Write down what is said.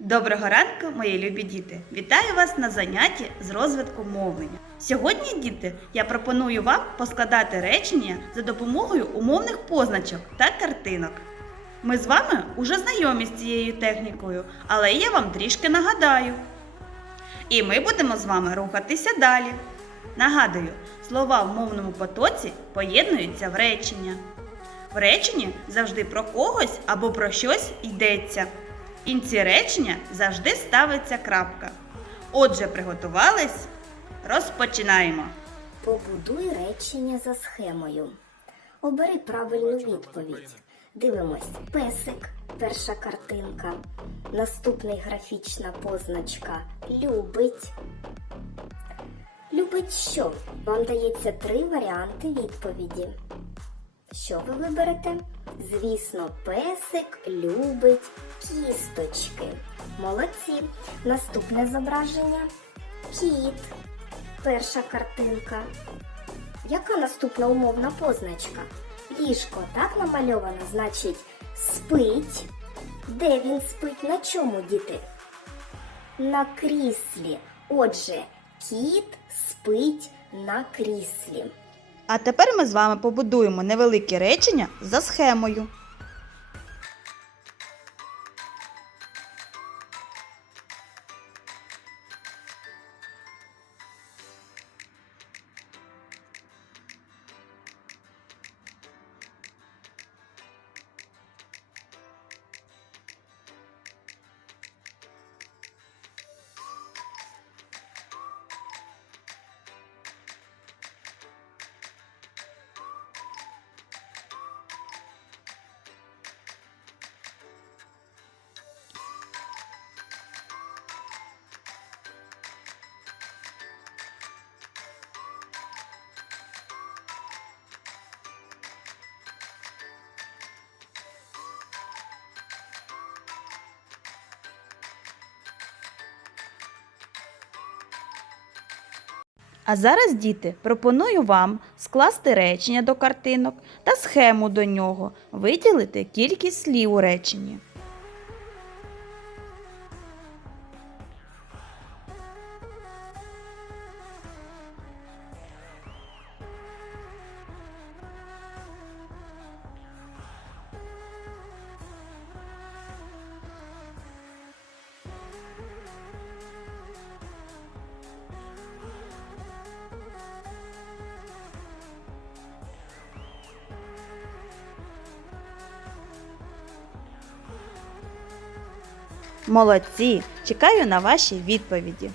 Доброго ранку, мої любі діти! Вітаю вас на занятті з розвитку мовлення. Сьогодні, діти, я пропоную вам поскладати речення за допомогою умовних позначок та картинок. Ми з вами уже знайомі з цією технікою, але я вам трішки нагадаю. І ми будемо з вами рухатися далі. Нагадую, слова в мовному потоці поєднуються в речення. В реченні завжди про когось або про щось йдеться. Кінці речення завжди ставиться крапка. Отже, приготувались? Розпочинаємо. Побудуй речення за схемою. Обери правильну відповідь. Дивимось. Песик, перша картинка. Наступний графічна позначка любить. Любить що? Вам дається три варіанти відповіді. Що ви виберете? Звісно, песик любить кісточки. Молодці. Наступне зображення кіт. Перша картинка. Яка наступна умовна позначка? Ліжко так намальовано, значить спить. Де він спить? На чому діти? На кріслі. Отже, кіт спить на кріслі. А тепер ми з вами побудуємо невелике речення за схемою. А зараз, діти, пропоную вам скласти речення до картинок та схему до нього, виділити кількість слів у реченні. Молодці! Чекаю на ваші відповіді.